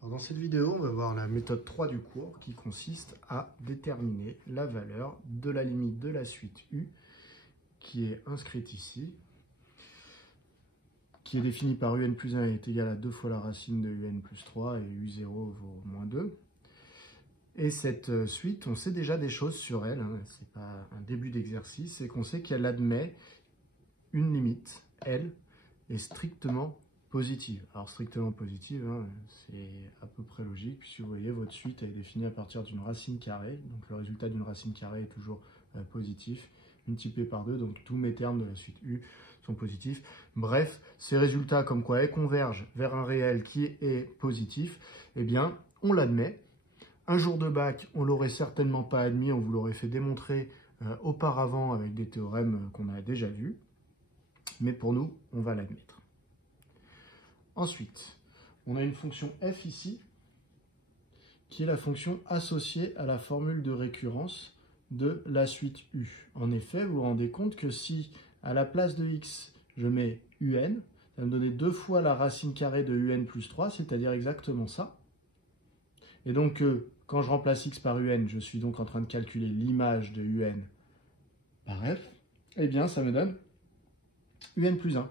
Alors dans cette vidéo, on va voir la méthode 3 du cours qui consiste à déterminer la valeur de la limite de la suite U qui est inscrite ici, qui est définie par UN plus 1 est égal à 2 fois la racine de UN plus 3 et U0 vaut moins 2. Et cette suite, on sait déjà des choses sur elle, hein, ce n'est pas un début d'exercice, c'est qu'on sait qu'elle admet une limite, L, est strictement positive. Alors strictement positive, hein, c'est à peu près logique, puisque vous voyez, votre suite est définie à partir d'une racine carrée, donc le résultat d'une racine carrée est toujours positif, multiplié par 2, donc tous mes termes de la suite U sont positifs. Bref, ces résultats comme quoi elles convergent vers un réel qui est positif, eh bien, on l'admet. Un jour de bac, on ne l'aurait certainement pas admis, on vous l'aurait fait démontrer auparavant avec des théorèmes qu'on a déjà vus, mais pour nous, on va l'admettre. Ensuite, on a une fonction f ici, qui est la fonction associée à la formule de récurrence de la suite U. En effet, vous vous rendez compte que si à la place de x, je mets un, ça va me donner 2 fois la racine carrée de un plus 3, c'est-à-dire exactement ça. Et donc, quand je remplace x par un, je suis donc en train de calculer l'image de un par f, eh bien, ça me donne un plus 1.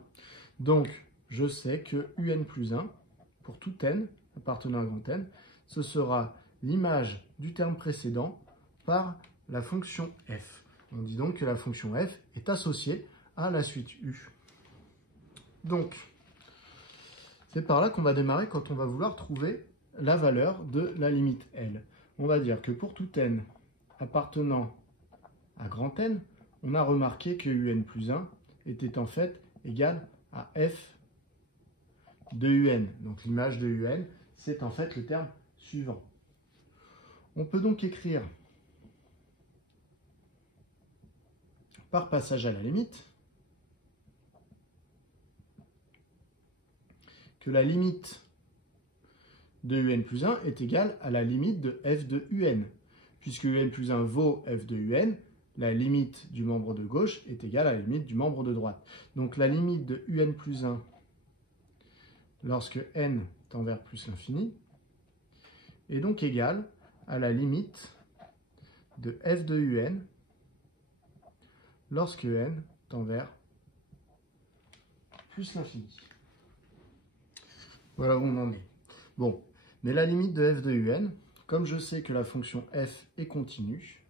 Donc, je sais que un plus 1, pour tout n appartenant à grand N, ce sera l'image du terme précédent par la fonction f. On dit donc que la fonction f est associée à la suite U. Donc, c'est par là qu'on va démarrer quand on va vouloir trouver la valeur de la limite L. On va dire que pour tout n appartenant à grand N, on a remarqué que un plus 1 était en fait égal à f de un. Donc l'image de un, c'est en fait le terme suivant. On peut donc écrire par passage à la limite que la limite de un plus 1 est égale à la limite de f de un. Puisque un plus 1 vaut f de un, la limite du membre de gauche est égale à la limite du membre de droite. Donc la limite de un plus 1 lorsque n tend vers plus l'infini est donc égale à la limite de f de un lorsque n tend vers plus l'infini. Voilà où on en est. Bon, mais la limite de f de un, comme je sais que la fonction f est continue,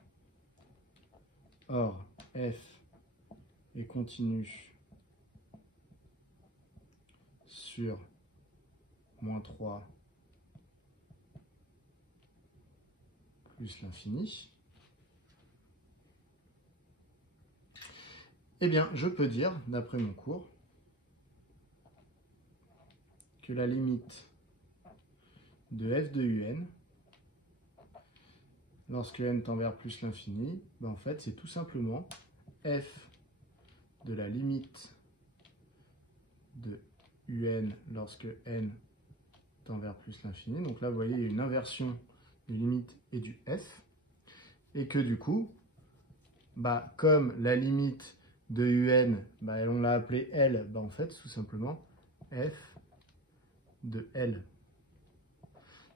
or f est continue sur moins 3 plus l'infini, eh bien, je peux dire, d'après mon cours, que la limite de f de un, lorsque n tend vers plus l'infini, ben en fait, c'est tout simplement f de la limite de un lorsque n tend vers plus l'infini. Donc là, vous voyez, il y a une inversion des limites et du f. Et que du coup, bah, comme la limite de un, bah, on l'a appelée L, bah, en fait, tout simplement f de L.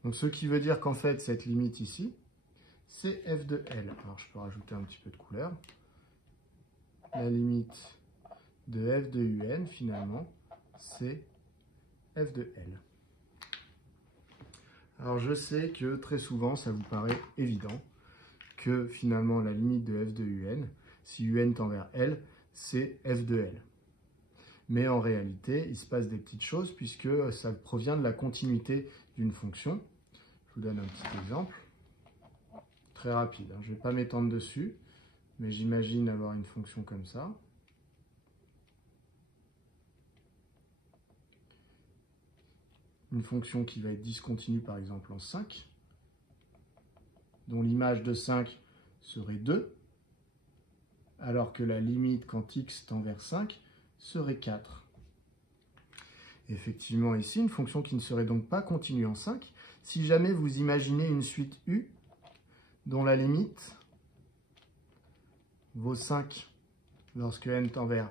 Donc ce qui veut dire qu'en fait, cette limite ici, c'est f de L. Alors je peux rajouter un petit peu de couleur. La limite de f de un, finalement, c'est f de L. Alors je sais que très souvent, ça vous paraît évident que finalement, la limite de f de un, si un tend vers L, c'est f de L. Mais en réalité, il se passe des petites choses puisque ça provient de la continuité d'une fonction. Je vous donne un petit exemple, très rapide, hein. Je ne vais pas m'étendre dessus, mais j'imagine avoir une fonction comme ça. Une fonction qui va être discontinue par exemple en 5, dont l'image de 5 serait 2, alors que la limite quand x tend vers 5 serait 4. Effectivement ici, une fonction qui ne serait donc pas continue en 5, si jamais vous imaginez une suite U dont la limite vaut 5 lorsque n tend vers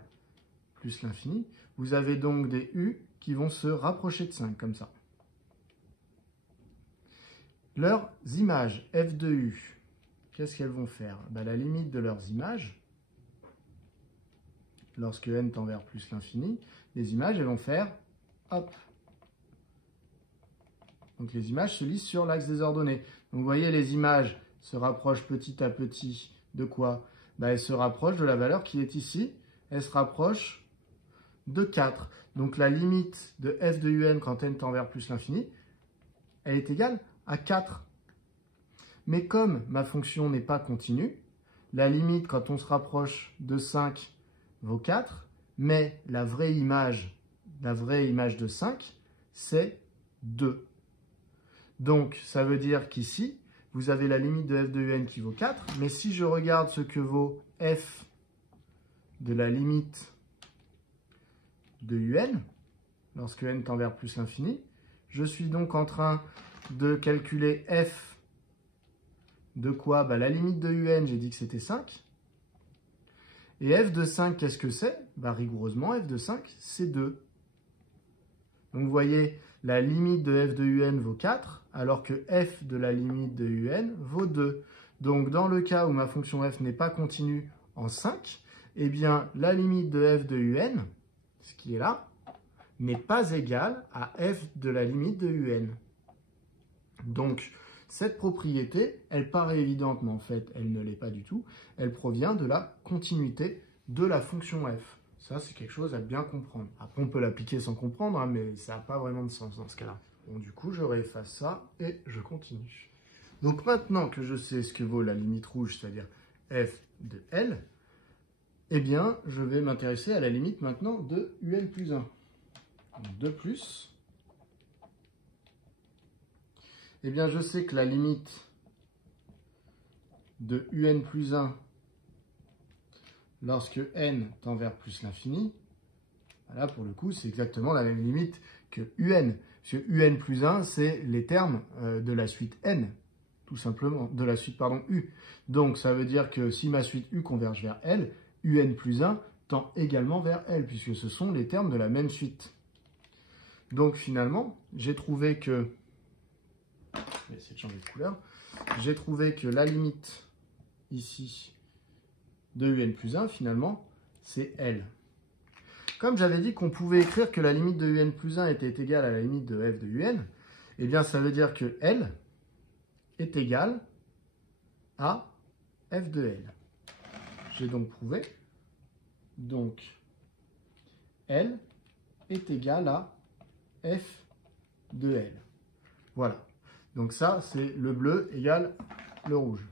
plus l'infini, vous avez donc des U qui vont se rapprocher de 5, comme ça. Leurs images f de u, qu'est-ce qu'elles vont faire? La limite de leurs images, lorsque n tend vers plus l'infini, les images, elles vont faire, hop. Donc les images se lisent sur l'axe des ordonnées. Donc vous voyez, les images se rapprochent petit à petit de quoi? Elles se rapprochent de la valeur qui est ici. Elles se rapprochent de 4. Donc la limite de f de un quand n tend vers plus l'infini, elle est égale à 4. Mais comme ma fonction n'est pas continue, la limite quand on se rapproche de 5 vaut 4, mais la vraie image de 5, c'est 2. Donc ça veut dire qu'ici, vous avez la limite de f de un qui vaut 4, mais si je regarde ce que vaut f de la limite de un, lorsque n tend vers plus l'infini, je suis donc en train de calculer f de quoi? La limite de un, j'ai dit que c'était 5. Et f de 5, qu'est-ce que c'est? Rigoureusement, f de 5, c'est 2. Donc vous voyez, la limite de f de un vaut 4, alors que f de la limite de un vaut 2. Donc dans le cas où ma fonction f n'est pas continue en 5, eh bien la limite de f de un, ce qui est là, n'est pas égale à f de la limite de un. Donc cette propriété, elle paraît évidente, mais en fait elle ne l'est pas du tout. Elle provient de la continuité de la fonction f. Ça, c'est quelque chose à bien comprendre. Après, on peut l'appliquer sans comprendre, hein, mais ça n'a pas vraiment de sens dans ce cas-là. Bon, du coup, je réefface ça et je continue. Donc maintenant que je sais ce que vaut la limite rouge, c'est-à-dire f de L, eh bien, je vais m'intéresser à la limite maintenant de un plus 1. Donc 2 plus. Eh bien, je sais que la limite de un plus 1 lorsque n tend vers plus l'infini, là pour le coup c'est exactement la même limite que un. Parce que un plus 1 c'est les termes de la suite n, tout simplement, de la suite u. Donc ça veut dire que si ma suite u converge vers L, un plus 1 tend également vers L, puisque ce sont les termes de la même suite. Donc finalement, j'ai trouvé que, je vais essayer de changer de couleur, j'ai trouvé que la limite ici de un plus 1, finalement, c'est L. Comme j'avais dit qu'on pouvait écrire que la limite de un plus 1 était égale à la limite de f de un, eh bien ça veut dire que L est égal à f de L. J'ai donc prouvé, donc L est égal à f de L. Voilà. Donc ça, c'est le bleu égale le rouge.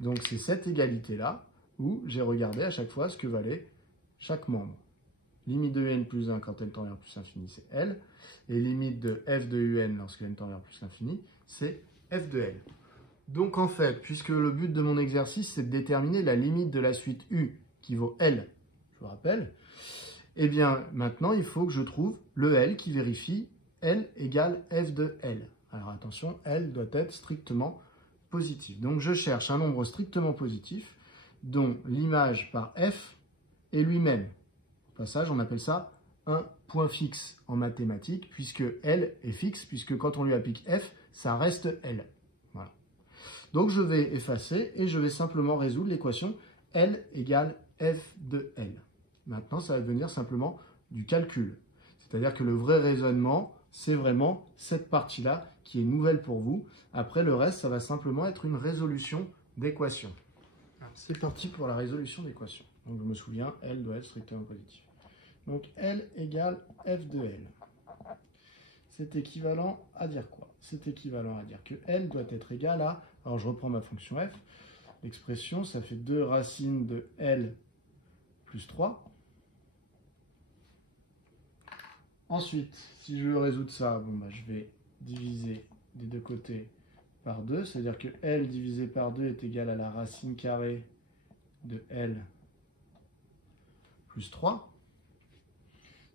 Donc c'est cette égalité-là où j'ai regardé à chaque fois ce que valait chaque membre. Limite de n plus 1 quand n tend vers plus l'infini, c'est L. Et limite de f de un lorsque n tend vers plus l'infini, c'est f de L. Donc en fait, puisque le but de mon exercice, c'est de déterminer la limite de la suite u qui vaut L, je vous rappelle, eh bien maintenant il faut que je trouve le L qui vérifie L égale f de L. Alors attention, L doit être strictement positif. Donc je cherche un nombre strictement positif dont l'image par f est lui-même. Au passage, on appelle ça un point fixe en mathématiques, puisque L est fixe, puisque quand on lui applique f, ça reste L. Voilà. Donc je vais effacer et je vais simplement résoudre l'équation L égale f de L. Maintenant, ça va devenir simplement du calcul. C'est-à-dire que le vrai raisonnement, c'est vraiment cette partie-là qui est nouvelle pour vous. Après, le reste, ça va simplement être une résolution d'équation. C'est parti pour la résolution d'équation. Donc, je me souviens, L doit être strictement positif. Donc, L égale f de L. C'est équivalent à dire quoi? C'est équivalent à dire que L doit être égal à... Alors, je reprends ma fonction f. L'expression, ça fait 2 racines de L plus 3. Ensuite, si je veux résoudre ça, je vais diviser des deux côtés par 2, c'est-à-dire que L divisé par 2 est égal à la racine carrée de L plus 3,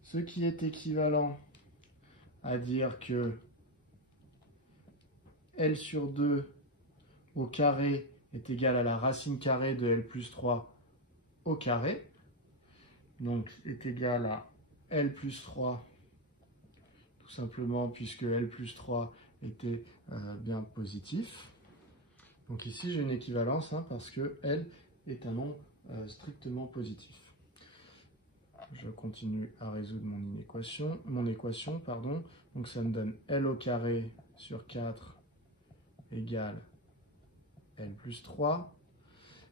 ce qui est équivalent à dire que L sur 2 au carré est égal à la racine carrée de L plus 3 au carré, donc est égal à L plus 3, tout simplement puisque L plus 3 était bien positif. Donc ici j'ai une équivalence parce que L est un nombre strictement positif. Je continue à résoudre mon équation. Donc ça me donne L au carré sur 4 égale L plus 3.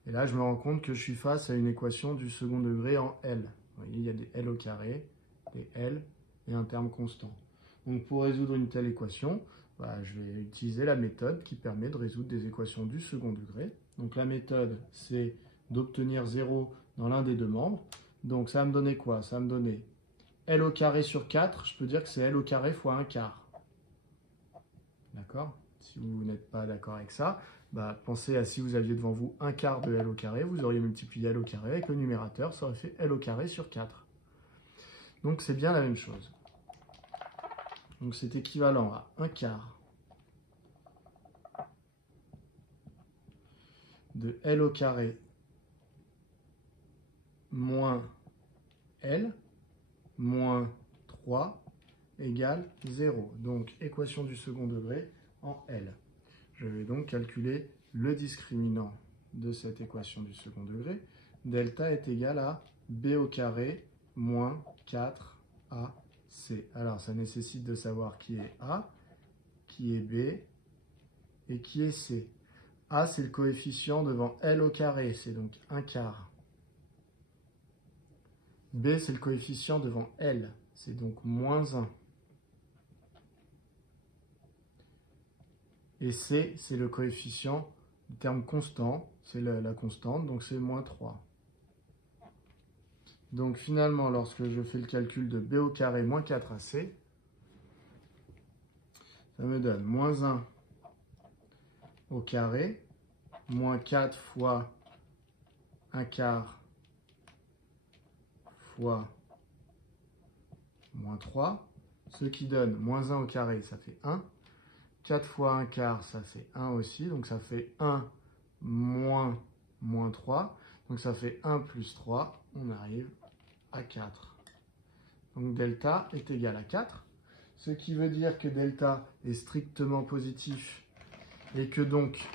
Et là, je me rends compte que je suis face à une équation du second degré en L. Vous voyez, il y a des L au carré, des L et un terme constant. Donc pour résoudre une telle équation, je vais utiliser la méthode qui permet de résoudre des équations du second degré. Donc la méthode, c'est d'obtenir 0 dans l'un des deux membres. Donc ça va me donner quoi? Ça va me donner L au carré sur 4, je peux dire que c'est L au carré fois 1 quart. D'accord? Si vous n'êtes pas d'accord avec ça, pensez à si vous aviez devant vous 1 quart de L au carré, vous auriez multiplié L au carré avec le numérateur, ça aurait fait L au carré sur 4. Donc c'est bien la même chose. Donc c'est équivalent à 1 quart de L au carré moins L moins 3 égale 0. Donc équation du second degré en L. Je vais donc calculer le discriminant de cette équation du second degré. Delta est égal à B au carré moins 4AC. Alors ça nécessite de savoir qui est A, qui est B et qui est C. A, c'est le coefficient devant L au carré, c'est donc 1 quart. B, c'est le coefficient devant L, c'est donc moins 1. Et C, c'est le coefficient du terme constant, c'est la constante, donc c'est moins 3. Donc finalement, lorsque je fais le calcul de B au carré moins 4AC, ça me donne moins 1 au carré, moins 4 fois 1 quart fois moins 3, ce qui donne moins 1 au carré, ça fait 1. 4 fois 1 quart, ça fait 1 aussi, donc ça fait 1 moins 3, donc ça fait 1 plus 3, on arrive à 4. Donc delta est égal à 4, ce qui veut dire que delta est strictement positif et que donc,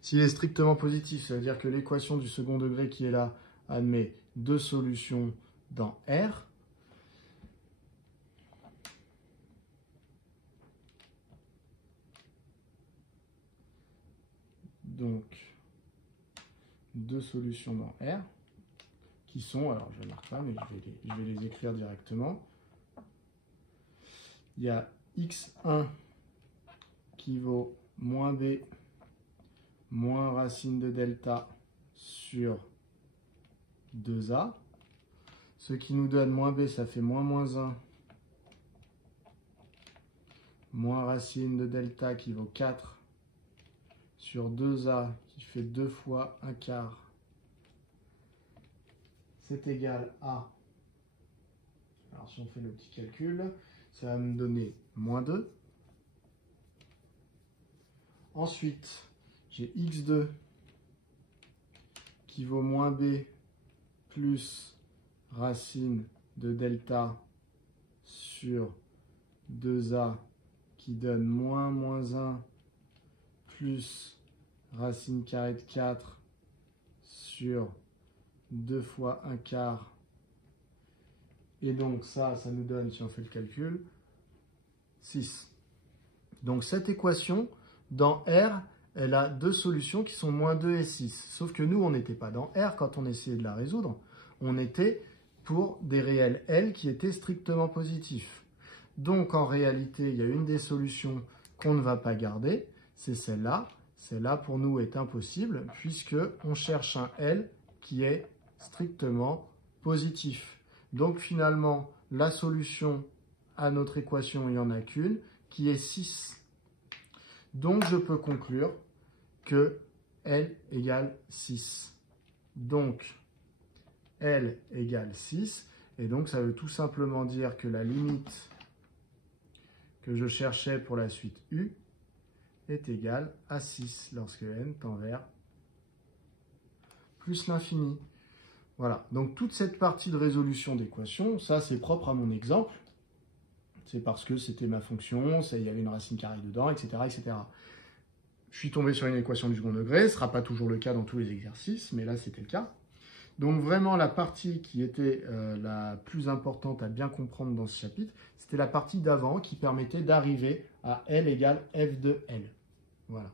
s'il est strictement positif, ça veut dire que l'équation du second degré qui est là admet deux solutions dans R. Donc, deux solutions dans R qui sont, alors je ne marque pas, mais je vais les écrire directement. Il y a x1 qui vaut moins b moins racine de delta sur 2a. Ce qui nous donne moins b, ça fait moins 1 moins racine de delta qui vaut 4 sur 2a qui fait 2 fois 1 quart. C'est égal à, alors si on fait le petit calcul, ça va me donner moins 2. Ensuite, j'ai x2 qui vaut moins b plus racine de delta sur 2a qui donne moins 1 plus racine carrée de 4 sur 2 fois 1 quart. Et donc ça nous donne, si on fait le calcul, 6. Donc cette équation, dans R, elle a deux solutions qui sont moins 2 et 6. Sauf que nous, on n'était pas dans R quand on essayait de la résoudre. On était pour des réels L qui étaient strictement positifs. Donc en réalité, il y a une des solutions qu'on ne va pas garder, c'est celle-là. Celle-là, pour nous, est impossible puisqu'on cherche un L qui est strictement positif. Donc finalement, la solution à notre équation, il n'y en a qu'une, qui est 6. Donc je peux conclure que L égale 6. Donc L égale 6. Et donc ça veut tout simplement dire que la limite que je cherchais pour la suite U est égale à 6 lorsque n tend vers plus l'infini. Voilà, donc toute cette partie de résolution d'équation, ça c'est propre à mon exemple. C'est parce que c'était ma fonction, il y avait une racine carrée dedans, etc., etc. Je suis tombé sur une équation du second degré, ce ne sera pas toujours le cas dans tous les exercices, mais là c'était le cas. Donc vraiment la partie qui était la plus importante à bien comprendre dans ce chapitre, c'était la partie d'avant qui permettait d'arriver à L égale F de L. Voilà.